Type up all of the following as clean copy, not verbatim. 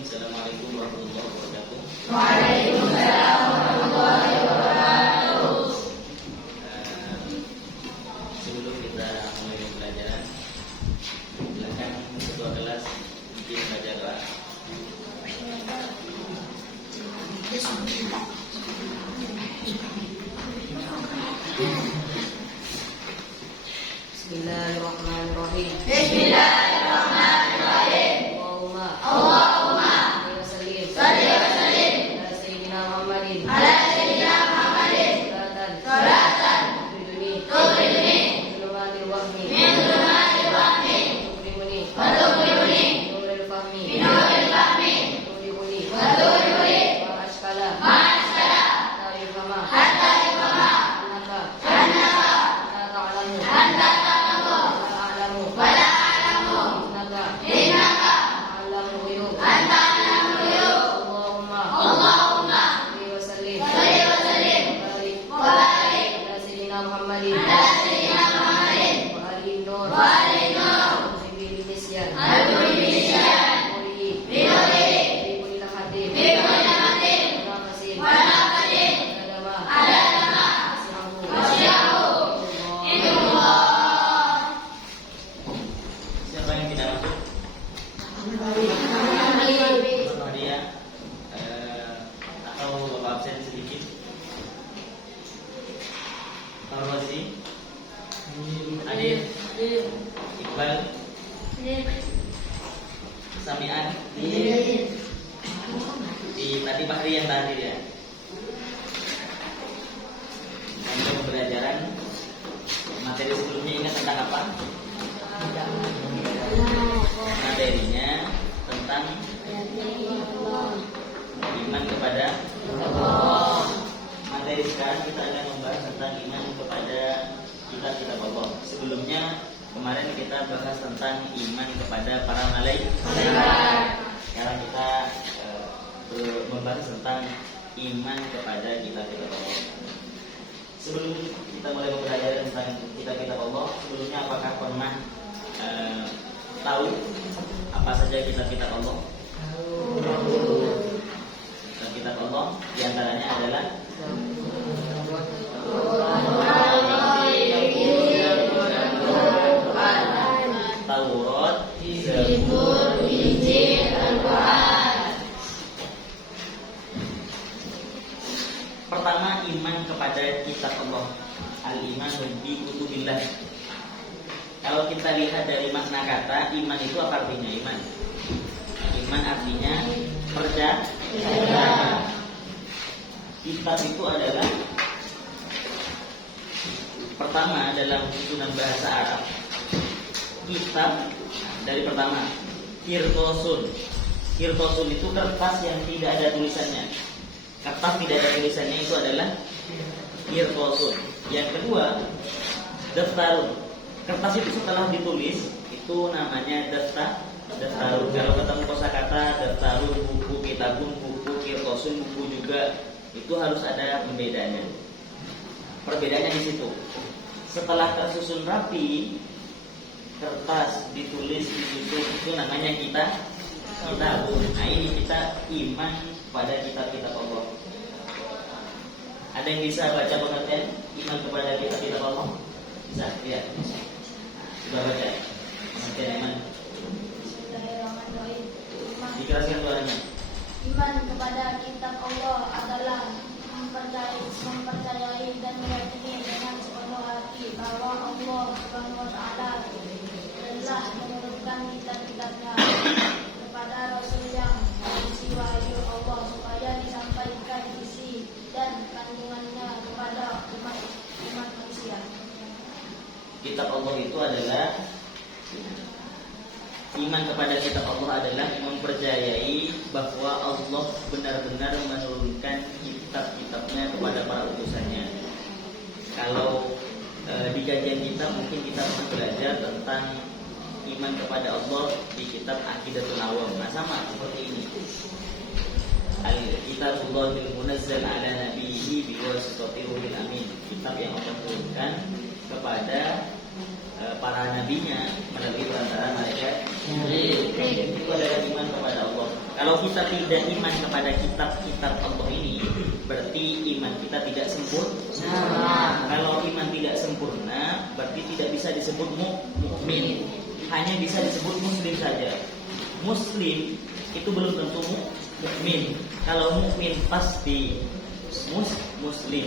Assalamualaikum warahmatullahi wabarakatuh. Waalaikumsalam warahmatullahi wabarakatuh. Sebelum kita mulai pelajaran, silakan ketua kelas bikin baca doa. Bismillahirrahmanirrahim. Bismillahirrahmanirrahim. Allahumma salli wa sallim ala sayyidina Muhammadin ala sayyidina Muhammadin salatan tuqriduni min dhulumatil wahmi wa tuqrimuni nuril fahmi min nuril fahmi wa tuqrimuni ma ashkala ma ashkala hatta yafhama annaka anta ta'lamu wa la a'lamu innaka anta a'lamul ghuyub. Allahumma salli wa sallim wa barik ala sayyidina Muhammadin ala sayyidina Muhammadin wa alihi nur wa alihi nur al-muhibbi nisyan al-mu'minin bi nurihi bi kulli lahadin bi kulli lahadin nafasin wa nafasin ala lama wasyahu inullah. Siapa yang tidak masuk? Bapak dia atau bapak absen sedikit? Pak Rozi, Adit, Iqbal, Samian, di tadi Bahri yang tadi ya. Untuk pembelajaran materi sebelumnya ingat tentang apa? Materinya tentang iman kepada Allah. Materi sekarang kita akan membahas tentang iman kepada kitab Allah. Sebelumnya kemarin kita bahas tentang iman kepada para malaikat. Sekarang kita membahas tentang iman kepada kitab Allah. Sebelum kita mulai belajar tentang kitab Allah, sebelumnya apakah pernah tahu apa saja kitab Allah? Kitab Allah diantaranya adalah Taurat, Zabur, Injil, Al-Quran. Pertama, iman kepada kitab Allah. Al-iman bi kutubillah. Kalau kita lihat dari makna kata iman itu apa artinya iman? Iman artinya percaya. Kitab itu adalah pertama dalam susunan bahasa Arab. Kitab dari pertama kirtosun. Kirtosun itu kertas yang tidak ada tulisannya. Kertas tidak ada tulisannya itu adalah kirtosun. Yang kedua daftarun. Kertas itu setelah ditulis itu namanya daftarun. Kalau ketemu kosakata daftarun, buku, kitabun, buku, kirtosun, buku juga itu harus ada pembedanya. Perbedaannya di situ. Setelah tersusun rapi, kertas ditulis disusun itu namanya kitabun. Nah ini kita iman pada kitab-kitab Allah. Ada yang bisa baca pengertian iman kepada kitab-kitab Allah? Bisa? Lihat. Sudah baca pengertian iman? Bismillahirrahmanirrahim. Dikeraskan suaranya. Iman kepada kitab Allah adalah mempercayai dan meyakini dengan sepenuh hati bahwa Allah Subhanahu wa Ta'ala telah menurunkan kitab-kitabnya kepada Rasul yang berisi wahyu Allah supaya disampaikan isi dan kandungannya kepada umat manusia. Kitab Allah itu adalah iman kepada kitab Allah adalah mempercayai bahwa Allah benar-benar menurunkan kitab-kitabnya kepada para utusannya. Kalau di kajian kita mungkin kita pernah belajar tentang iman kepada Allah di kitab Aqidatul Awam. Nah sama seperti ini. Al-Kitabullahil Munazzal ala Nabiyhi biwasitati Ruhil Amin. Kitab yang Allah turunkan kepada para nabinya melalui perantara malaikat. Itu adalah iman kepada Allah. Kalau kita tidak iman kepada kitab-kitab Allah ini, berarti iman kita tidak sempurna. Kalau iman tidak sempurna, berarti tidak bisa disebut mukmin. Hanya bisa disebut muslim saja. Muslim itu belum tentu mukmin. Kalau mukmin pasti muslim.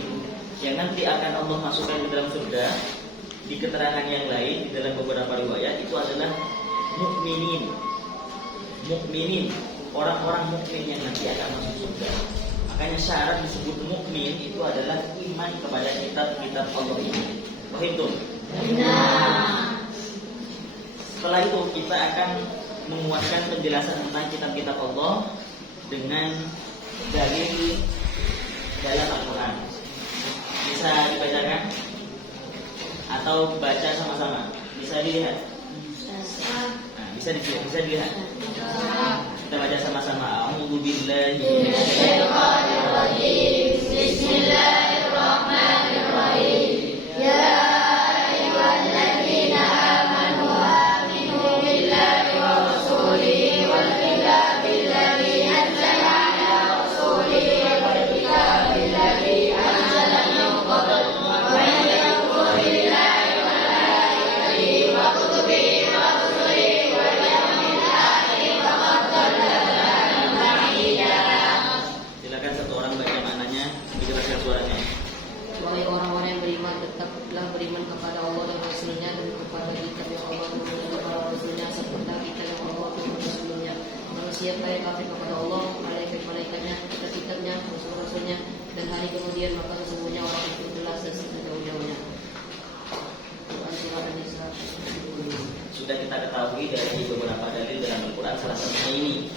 Yang nanti akan Allah masukkan di dalam surga, di keterangan yang lain, di dalam beberapa riwayat itu adalah mukminin, orang-orang mukmin yang nanti akan masuk surga. Makanya syarat disebut mukmin itu adalah iman kepada kitab-kitab Allah ini. Begitu. Setelah itu kita akan menguatkan penjelasan tentang kitab-kitab Allah dengan dalil dalam Al-Quran. Bisa dibacakan atau baca sama-sama? Bisa dilihat? Nah, bisa dilihat. Kita baca sama-sama. A'udzu billahi minasyaitonir rajim. Bismillahirrahmanirrahim. Ya ayyuhalladzina amanu aminu billahi wa rasulihi wal kitabil ladzi anzala ala rasulihi wal kitabil ladzi anzala min qabl wa man yakfur billahi wa malaikatihi wa kutubihi wa rusulihi wal yawmil akhir faqad dhalla dhalalan ba'ida. Silakan satu orang baca maknanya, dijelaskan suaranya. Wahai orang-orang yang beriman, tetaplah beriman kepada Allah dan Rasulnya, dan kepada kitab yang Allah turunkan kepada Rasulnya, serta kitab yang Allah turunkan sebelumnya. Barang siapa yang kafir kepada Allah, malaikat-malaikatnya, kitab-kitabnya, rasul-rasulnya, dan hari kemudian, maka sesungguhnya orang itu telah sesat jauh-jauhnya. Sudah kita ketahui dari beberapa dalil dalam Al-Quran, salah satunya ini.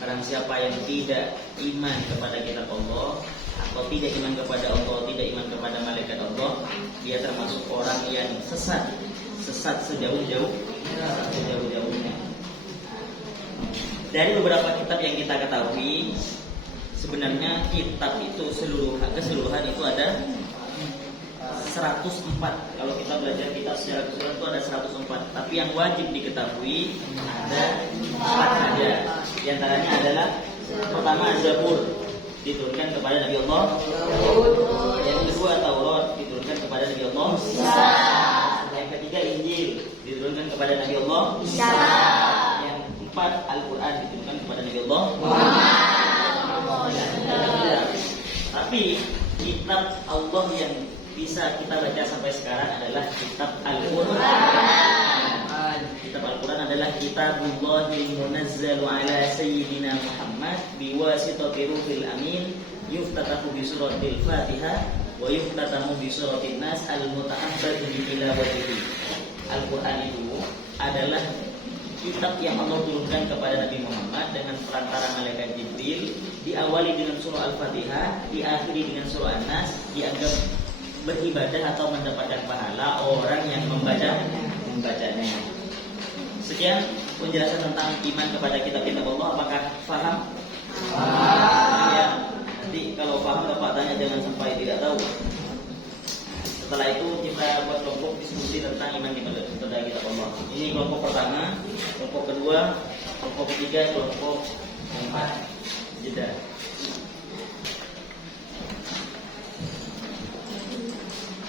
Barang siapa yang tidak iman kepada kitab Allah, atau tidak iman kepada Allah, tidak iman kepada malaikat Allah, dia termasuk orang yang sesat sejauh-jauhnya. Dari beberapa kitab yang kita ketahui, sebenarnya kitab itu keseluruhan itu ada 104. Kalau kita belajar kitab secara keseluruhan itu ada 104. Tapi yang wajib diketahui ada 4 saja. Di antaranya adalah pertama Zabur, diturunkan kepada Nabi Allah. Yang kedua Taurat, diturunkan kepada Nabi Allah. Yang ketiga Injil, diturunkan kepada Nabi Allah. Yang keempat Al-Quran, diturunkan kepada Nabi Allah. Tapi kitab Allah yang bisa kita baca sampai sekarang adalah kitab Al-Quran. Kitab Al-Quran adalah Kitabullahil Munazzalu ala Sayyidina Muhammad biwasitati Ruhil Amin, yuftatahu bi suratil Fatihah wa yuftatamu bi suratin Nas al-muta'abbadu bi tilawatihi. Al-Quran itu adalah kitab yang Allah turunkan kepada Nabi Muhammad dengan perantara malaikat Jibril, diawali dengan surah Al-Fatihah, diakhiri dengan surah An-Nas, dianggap beribadah atau mendapatkan pahala orang yang membacanya. Sekian penjelasan tentang iman kepada kitab-kitab Allah. Apakah paham? Ya. Nanti kalau paham Bapak tanya, jangan sampai tidak tahu. Setelah itu kita buat kelompok diskusi tentang iman kepada kitab Allah. Ini kelompok pertama, kelompok kedua, kelompok ketiga, kelompok keempat. Jeda.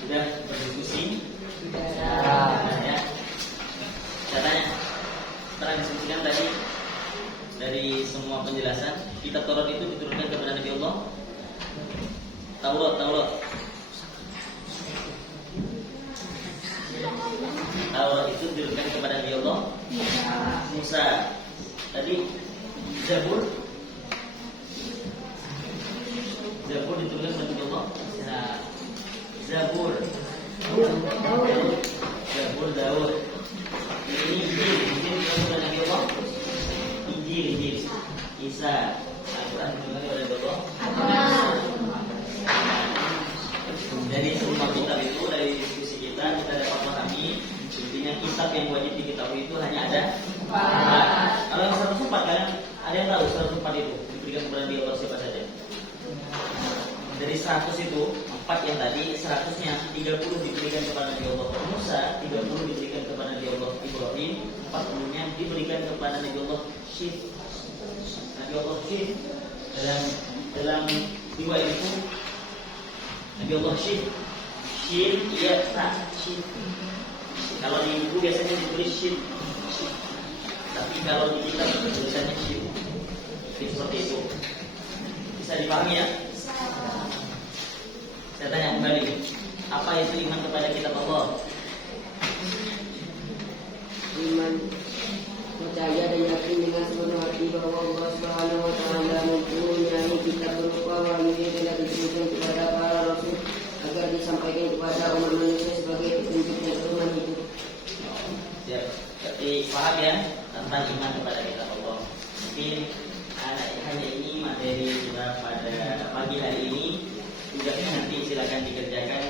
Sudah berdiskusi? Ya. Caranya setelah diskusikan tadi dari semua penjelasan, kitab Taurat itu diturunkan kepada Nabi Allah. Taurat itu diturunkan kepada Nabi Allah. Musa. Tadi Zabur diturunkan kepada Nabi Allah. Zabur Daud. Ini Injil kepada Nabi Allah. Injil Isa. Al-Quran kepada Nabi Allah. Dari semua kitab itu, dari diskusi kita dapat memahami intinya kitab yang wajib diketahui itu hanya ada 4. Kalau yang 104, kalian ada yang tahu 104 itu diberikan kepada Nabi Allah siapa saja? Dari 100 itu 4 yang tadi, 100-nya 30 diberikan kepada Nabi Allah Musa, 30 diberikan kepada Nabi Allah Ibrahim, 40-nya diberikan kepada Nabi Allah Nabi Allah Syekh dalam dua itu Nabi Allah Syekh Shin ya tak Shin. Kalau di buku biasanya ditulis Shin, tapi kalau di kitab tulisannya Shin. Seperti itu. Bisa dipahami ya? Saya tanya kembali, apa itu iman kepada kitab Allah? Iman percaya dan yakin dengan sepenuh hati bahwa Allah Subhanahu wa taala mempunyai kitab berupa wahyu yang telah diturunkan kepada para rasul agar disampaikan kepada umat manusia sebagai petunjuk dan pedoman hidup. Siap. Berarti paham ya tentang iman kepada kitab Allah. Mungkin hanya ini materi kita pada pagi hari ini. Tugasnya nanti silakan dikerjakan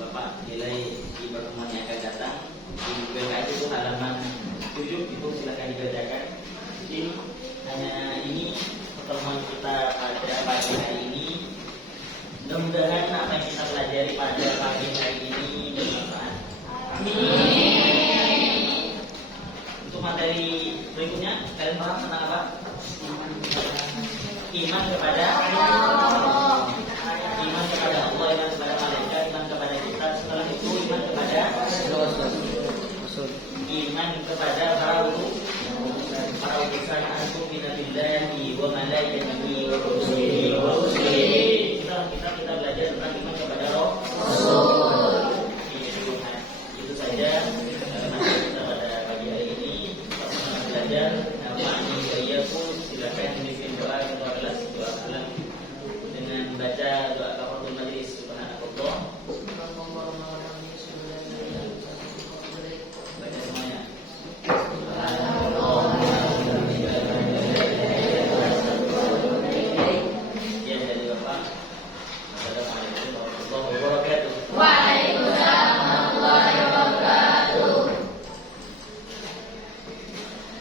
Bapak nilai di pertemuan yang akan datang. Di BKS itu halaman 7 itu silakan dikerjakan. Mungkin hanya ini pertemuan kita pada pagi hari ini. Mudah-mudahan apa yang kita pelajari pada pagi hari ini bermanfaat. Amin. Untuk materi berikutnya, kalian paham tentang apa? Iman kepada Allah, iman kepada Allah, iman kepada malaikat, iman kepada kita. Setelah itu iman kepada iman kepada para utusan antum minabillahi wa malaikatihi wa rusulihi. Kita belajar tentang iman kepada Rasul. Itu saja materi kita pada pagi hari ini. Kita belajar. Silakan dibimbing doa kepada Allah.